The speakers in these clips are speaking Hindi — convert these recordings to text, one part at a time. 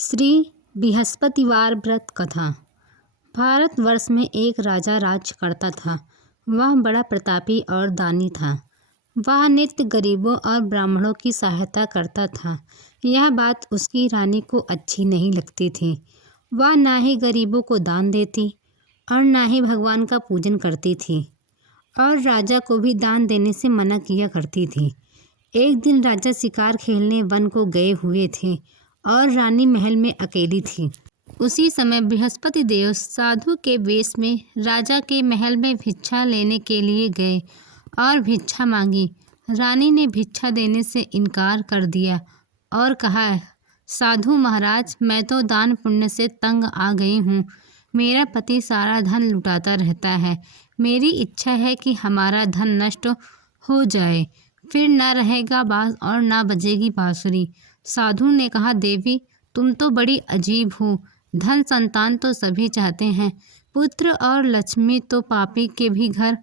श्री बृहस्पतिवार व्रत कथा। भारतवर्ष में एक राजा राज करता था। वह बड़ा प्रतापी और दानी था। वह नित्य गरीबों और ब्राह्मणों की सहायता करता था। यह बात उसकी रानी को अच्छी नहीं लगती थी। वह ना ही गरीबों को दान देती और ना ही भगवान का पूजन करती थी और राजा को भी दान देने से मना किया करती थी। एक दिन राजा शिकार खेलने वन को गए हुए थे और रानी महल में अकेली थी। उसी समय बृहस्पति देव साधु के वेश में राजा के महल में भिक्षा लेने के लिए गए और भिक्षा मांगी। रानी ने भिक्षा देने से इनकार कर दिया और कहा, साधु महाराज, मैं तो दान पुण्य से तंग आ गई हूँ। मेरा पति सारा धन लुटाता रहता है। मेरी इच्छा है कि हमारा धन नष्ट हो जाए, फिर ना रहेगा बांस और ना बजेगी बांसुरी। साधु ने कहा, देवी, तुम तो बड़ी अजीब हो। धन संतान तो सभी चाहते हैं, पुत्र और लक्ष्मी तो पापी के भी घर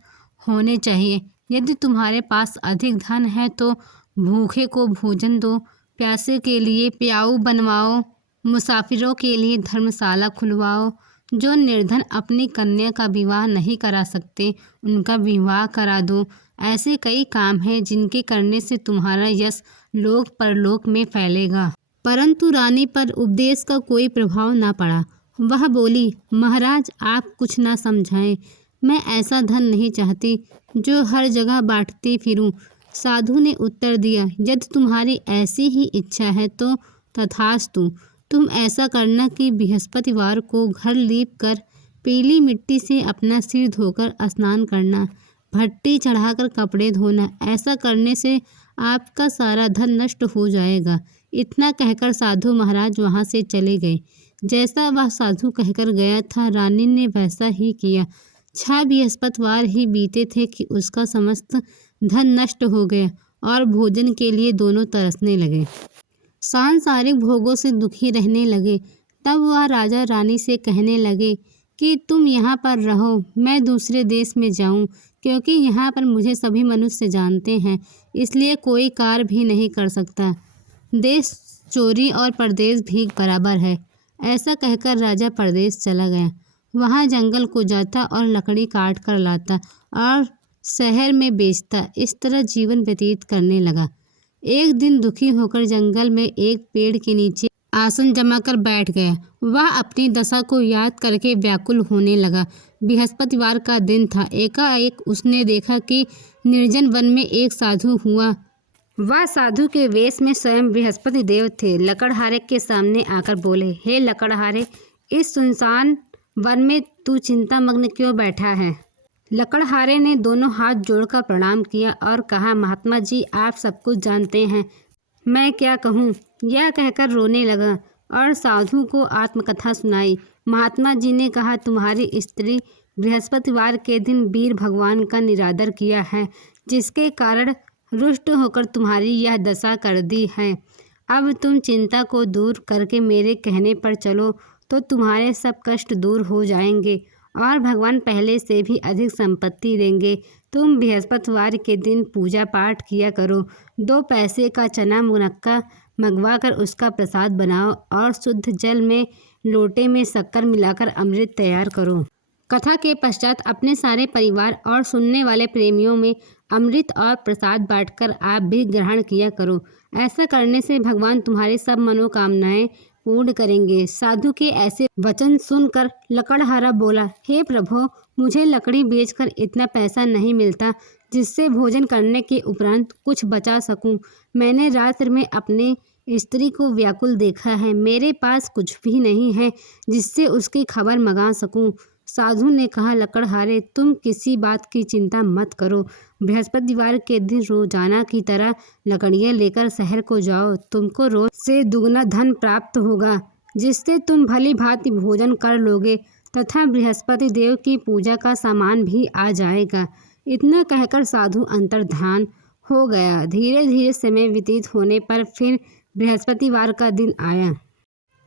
होने चाहिए। यदि तुम्हारे पास अधिक धन है तो भूखे को भोजन दो, प्यासे के लिए प्याऊ बनवाओ, मुसाफिरों के लिए धर्मशाला खुलवाओ। जो निर्धन अपनी कन्या का विवाह नहीं करा सकते, उनका विवाह करा दो। ऐसे कई काम हैं जिनके करने से तुम्हारा यश लोक परलोक में फैलेगा। परंतु रानी पर उपदेश का कोई प्रभाव ना पड़ा। वह बोली, महाराज, आप कुछ ना समझाएं। मैं ऐसा धन नहीं चाहती जो हर जगह बांटती फिरूं। साधु ने उत्तर दिया, यदि तुम्हारी ऐसी ही इच्छा है तो तथास्तु। तुम ऐसा करना कि बृहस्पतिवार को घर लीप कर पीली मिट्टी से अपना सिर धोकर स्नान करना, भट्टी चढ़ाकर कपड़े धोना। ऐसा करने से आपका सारा धन नष्ट हो जाएगा। इतना कहकर साधु महाराज वहाँ से चले गए। जैसा वह साधु कहकर गया था, रानी ने वैसा ही किया। 6 बृहस्पतिवार ही बीते थे कि उसका समस्त धन नष्ट हो गया और भोजन के लिए दोनों तरसने लगे, सांसारिक भोगों से दुखी रहने लगे। तब वह राजा रानी से कहने लगे कि तुम यहाँ पर रहो, मैं दूसरे देश में जाऊँ, क्योंकि यहाँ पर मुझे सभी मनुष्य जानते हैं, इसलिए कोई कार्य भी नहीं कर सकता। देश चोरी और परदेश भीख बराबर है। ऐसा कहकर राजा परदेश चला गया। वहाँ जंगल को जाता और लकड़ी काट कर लाता और शहर में बेचता। इस तरह जीवन व्यतीत करने लगा। एक दिन दुखी होकर जंगल में एक पेड़ के नीचे आसन जमाकर बैठ गया। वह अपनी दशा को याद करके व्याकुल होने लगा। बृहस्पतिवार का दिन था। एकाएक उसने देखा कि निर्जन वन में एक साधु हुआ। वह साधु के वेश में स्वयं बृहस्पति देव थे। लकड़हारे के सामने आकर बोले, हे लकड़हारे, इस सुनसान वन में तू चिंतामग्न क्यों बैठा है? लकड़हारे ने दोनों हाथ जोड़कर प्रणाम किया और कहा, महात्मा जी, आप सब कुछ जानते हैं, मैं क्या कहूँ? यह कहकर रोने लगा और साधु को आत्मकथा सुनाई। महात्मा जी ने कहा, तुम्हारी स्त्री बृहस्पतिवार के दिन वीर भगवान का निरादर किया है, जिसके कारण रुष्ट होकर तुम्हारी यह दशा कर दी है। अब तुम चिंता को दूर करके मेरे कहने पर चलो तो तुम्हारे सब कष्ट दूर हो जाएंगे और भगवान पहले से भी अधिक संपत्ति देंगे। तुम बृहस्पतिवार के दिन पूजा पाठ किया करो। 2 पैसे का चना मुनक्का मंगवा कर उसका प्रसाद बनाओ और शुद्ध जल में लोटे में शक्कर मिलाकर अमृत तैयार करो। कथा के पश्चात अपने सारे परिवार और सुनने वाले प्रेमियों में अमृत और प्रसाद बांटकर आप भी ग्रहण किया करो। ऐसा करने से भगवान तुम्हारे सब मनोकामनाएं पूर्ण करेंगे। साधु के ऐसे वचन सुनकर लकड़हारा बोला, हे प्रभु, मुझे लकड़ी बेचकर इतना पैसा नहीं मिलता जिससे भोजन करने के उपरांत कुछ बचा सकूं। मैंने रात्र में अपने स्त्री को व्याकुल देखा है। मेरे पास कुछ भी नहीं है जिससे उसकी खबर मंगा सकूं। साधु ने कहा, लकड़हारे, तुम किसी बात की चिंता मत करो। बृहस्पतिवार के दिन रोजाना की तरह लकड़ियाँ लेकर शहर को जाओ। तुमको रोज से दुगना धन प्राप्त होगा, जिससे तुम भली भांति भोजन कर लोगे तथा बृहस्पति देव की पूजा का सामान भी आ जाएगा। इतना कहकर साधु अंतर्धान हो गया। धीरे धीरे समय व्यतीत होने पर फिर बृहस्पतिवार का दिन आया।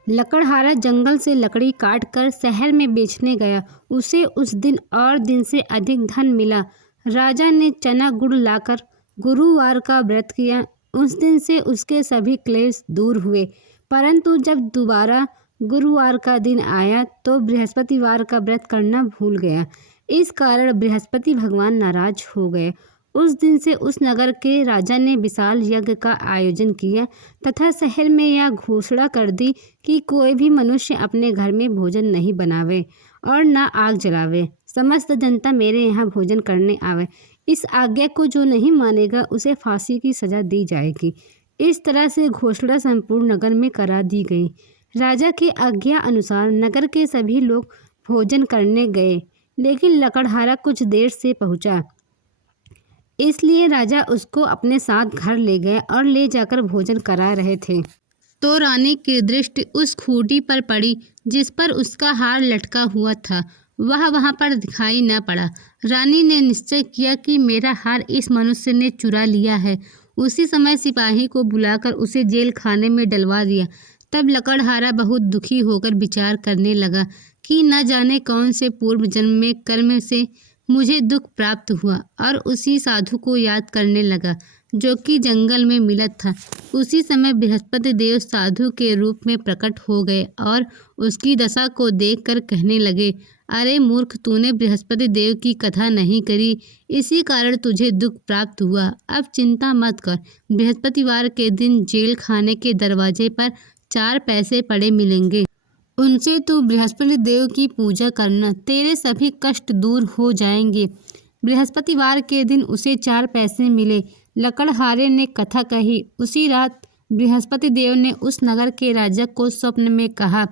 लकड़हारा जंगल से लकड़ी काट कर शहर में बेचने गया। उसे उस दिन और दिन से अधिक धन मिला। राजा ने चना गुड़ लाकर गुरुवार का व्रत किया। उस दिन से उसके सभी क्लेश दूर हुए। परंतु जब दोबारा गुरुवार का दिन आया तो बृहस्पतिवार का व्रत करना भूल गया। इस कारण बृहस्पति भगवान नाराज हो गए। उस दिन से उस नगर के राजा ने विशाल यज्ञ का आयोजन किया तथा शहर में यह घोषणा कर दी कि कोई भी मनुष्य अपने घर में भोजन नहीं बनावे और न आग जलावे। समस्त जनता मेरे यहाँ भोजन करने आवे। इस आज्ञा को जो नहीं मानेगा उसे फांसी की सजा दी जाएगी। इस तरह से घोषणा संपूर्ण नगर में करा दी गई। राजा की आज्ञा अनुसार नगर के सभी लोग भोजन करने गए, लेकिन लकड़हारा कुछ देर से पहुंचा, इसलिए राजा उसको अपने साथ घर ले गए और ले जाकर भोजन करा रहे थे तो रानी की दृष्टि उस खूंटी पर पड़ी जिस पर उसका हार लटका हुआ था। वह वहां पर दिखाई न पड़ा। रानी ने निश्चय किया कि मेरा हार इस मनुष्य ने चुरा लिया है। उसी समय सिपाही को बुलाकर उसे जेल खाने में डलवा दिया। तब लकड़हारा बहुत दुखी होकर विचार करने लगा कि न जाने कौन से पूर्व जन्म में कर्म से मुझे दुख प्राप्त हुआ, और उसी साधु को याद करने लगा जो कि जंगल में मिला था। उसी समय बृहस्पति देव साधु के रूप में प्रकट हो गए और उसकी दशा को देखकर कहने लगे, अरे मूर्ख, तूने बृहस्पति देव की कथा नहीं करी, इसी कारण तुझे दुख प्राप्त हुआ। अब चिंता मत कर। बृहस्पतिवार के दिन जेल खाने के दरवाजे पर 4 पैसे पड़े मिलेंगे। उनसे तू बृहस्पति देव की पूजा करना, तेरे सभी कष्ट दूर हो जाएंगे। बृहस्पतिवार के दिन उसे 4 पैसे मिले। लकड़हारे ने कथा कही। उसी रात बृहस्पति देव ने उस नगर के राजा को स्वप्न में कहा,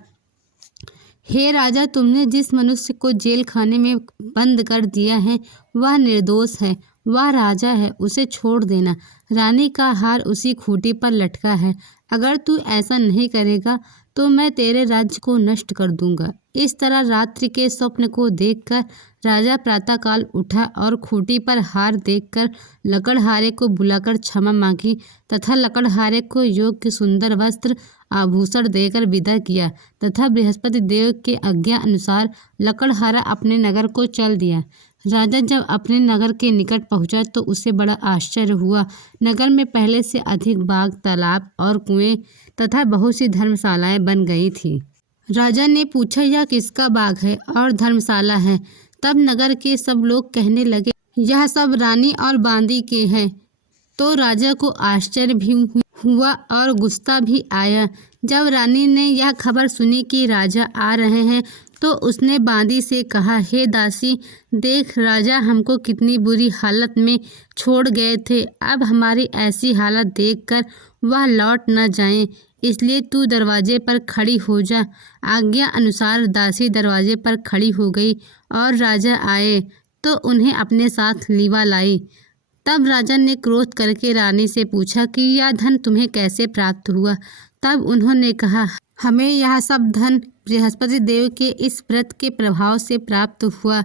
हे राजा, तुमने जिस मनुष्य को जेल खाने में बंद कर दिया है वह निर्दोष है, वह राजा है, उसे छोड़ देना। रानी का हार उसी खूंटी पर लटका है। अगर तू ऐसा नहीं करेगा तो मैं तेरे राज्य को नष्ट कर दूंगा। इस तरह रात्रि के स्वप्न को देखकर राजा प्रातःकाल उठा और खूंटी पर हार देखकर लकड़हारे को बुलाकर क्षमा मांगी तथा लकड़हारे को योग्य सुंदर वस्त्र आभूषण देकर विदा किया तथा बृहस्पति देव के आज्ञा अनुसार लकड़हारा अपने नगर को चल दिया। राजा जब अपने नगर के निकट पहुंचा तो उसे बड़ा आश्चर्य हुआ। नगर में पहले से अधिक बाग, तालाब और कुएं तथा बहुत सी धर्मशालाएं बन गई थी। राजा ने पूछा, यह किसका बाग है और धर्मशाला है? तब नगर के सब लोग कहने लगे, यह सब रानी और बांदी के हैं। तो राजा को आश्चर्य भी हुआ और गुस्सा भी आया। जब रानी ने यह खबर सुनी कि राजा आ रहे हैं तो उसने बांदी से कहा, हे दासी, देख राजा हमको कितनी बुरी हालत में छोड़ गए थे। अब हमारी ऐसी हालत देखकर वह लौट न जाएं, इसलिए तू दरवाजे पर खड़ी हो जा। आज्ञा अनुसार दासी दरवाजे पर खड़ी हो गई और राजा आए तो उन्हें अपने साथ लीवा लाई। तब राजा ने क्रोध करके रानी से पूछा कि यह धन तुम्हें कैसे प्राप्त हुआ? तब उन्होंने कहा, हमें यह सब धन बृहस्पति देव के इस व्रत के प्रभाव से प्राप्त हुआ।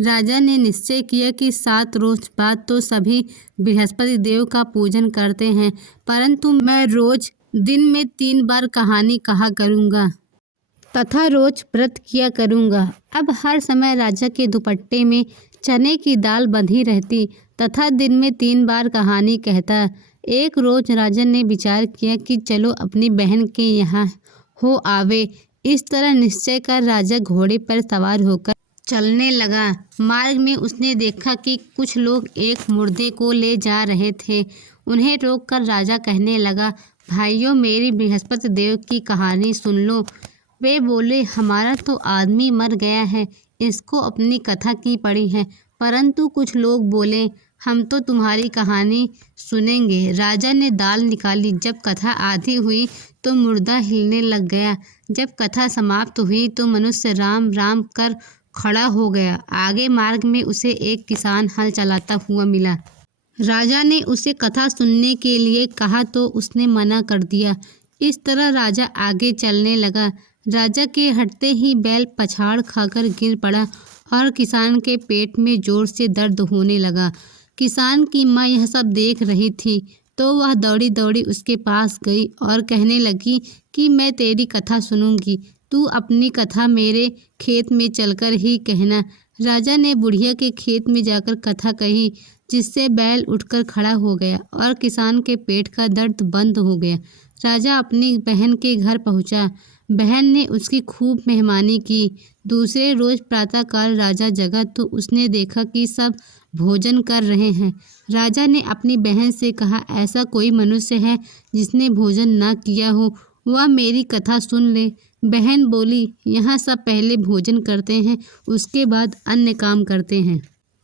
राजा ने निश्चय किया कि 7 रोज बाद तो सभी बृहस्पति देव का पूजन करते हैं, परंतु मैं रोज दिन में 3 बार कहानी कहा करूँगा तथा रोज व्रत किया करूँगा। अब हर समय राजा के दुपट्टे में चने की दाल बंधी रहती तथा दिन में 3 बार कहानी कहता। एक रोज राजा ने विचार किया कि चलो अपनी बहन के यहाँ हो आवे। इस तरह निश्चय कर राजा घोड़े पर सवार होकर चलने लगा। मार्ग में उसने देखा कि कुछ लोग एक मुर्दे को ले जा रहे थे। उन्हें रोककर राजा कहने लगा, भाइयों, मेरी बृहस्पति देव की कहानी सुन लो। वे बोले, हमारा तो आदमी मर गया है, इसको अपनी कथा की पड़ी है। परंतु कुछ लोग बोले, हम तो तुम्हारी कहानी सुनेंगे। राजा ने दाल निकाली। जब कथा आधी हुई तो मुर्दा हिलने लग गया। जब कथा समाप्त हुई तो मनुष्य राम राम कर खड़ा हो गया। आगे मार्ग में उसे एक किसान हल चलाता हुआ मिला। राजा ने उसे कथा सुनने के लिए कहा तो उसने मना कर दिया। इस तरह राजा आगे चलने लगा। राजा के हटते ही बैल पछाड़ खाकर गिर पड़ा और किसान के पेट में जोर से दर्द होने लगा। किसान की माँ यह सब देख रही थी तो वह दौड़ी दौड़ी उसके पास गई और कहने लगी कि मैं तेरी कथा सुनूंगी, तू अपनी कथा मेरे खेत में चलकर ही कहना। राजा ने बुढ़िया के खेत में जाकर कथा कही, जिससे बैल उठकर खड़ा हो गया और किसान के पेट का दर्द बंद हो गया। राजा अपनी बहन के घर पहुंचा। बहन ने उसकी खूब मेहमानी की। दूसरे रोज प्रातःकाल राजा जगा तो उसने देखा कि सब भोजन कर रहे हैं। राजा ने अपनी बहन से कहा, ऐसा कोई मनुष्य है जिसने भोजन ना किया हो, वह मेरी कथा सुन ले। बहन बोली, यहाँ सब पहले भोजन करते हैं, उसके बाद अन्य काम करते हैं।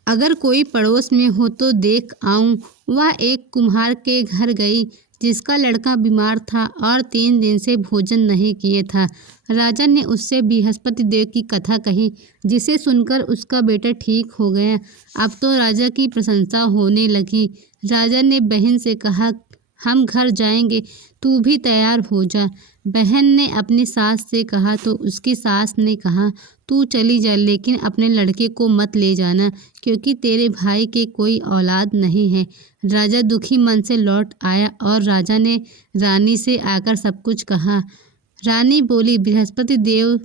अगर कोई पड़ोस में हो तो देख आऊं। वह एक कुम्हार के घर गई जिसका लड़का बीमार था और 3 दिन से भोजन नहीं किए था। राजा ने उससे बृहस्पति देव की कथा कही, जिसे सुनकर उसका बेटा ठीक हो गया। अब तो राजा की प्रशंसा होने लगी। राजा ने बहन से कहा, हम घर जाएंगे, तू भी तैयार हो जा। बहन ने अपनी सास से कहा तो उसकी सास ने कहा, तू चली जा, लेकिन अपने लड़के को मत ले जाना, क्योंकि तेरे भाई के कोई औलाद नहीं है। राजा दुखी मन से लौट आया और राजा ने रानी से आकर सब कुछ कहा। रानी बोली, बृहस्पति देव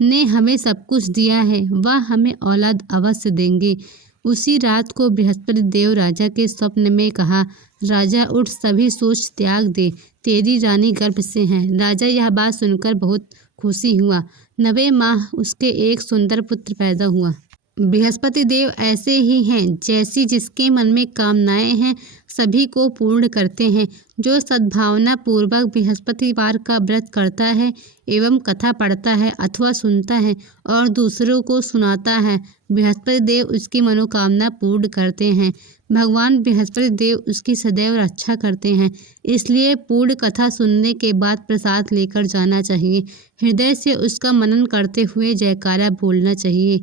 ने हमें सब कुछ दिया है, वह हमें औलाद अवश्य देंगे। उसी रात को बृहस्पति देव राजा के स्वप्न में कहा, राजा उठ, सभी सोच त्याग दे, तेरी रानी गर्भ से है। राजा यह बात सुनकर बहुत खुशी हुआ। 9वें माह उसके एक सुंदर पुत्र पैदा हुआ। बृहस्पति देव ऐसे ही हैं, जैसी जिसके मन में कामनाएं हैं सभी को पूर्ण करते हैं। जो सद्भावना पूर्वक बृहस्पतिवार का व्रत करता है एवं कथा पढ़ता है अथवा सुनता है और दूसरों को सुनाता है, बृहस्पति देव उसकी मनोकामना पूर्ण करते हैं। भगवान बृहस्पति देव उसकी सदैव रक्षा करते हैं। इसलिए पूर्ण कथा सुनने के बाद प्रसाद लेकर जाना चाहिए। हृदय से उसका मनन करते हुए जयकारा बोलना चाहिए।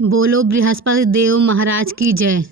बोलो बृहस्पति देव महाराज की जय।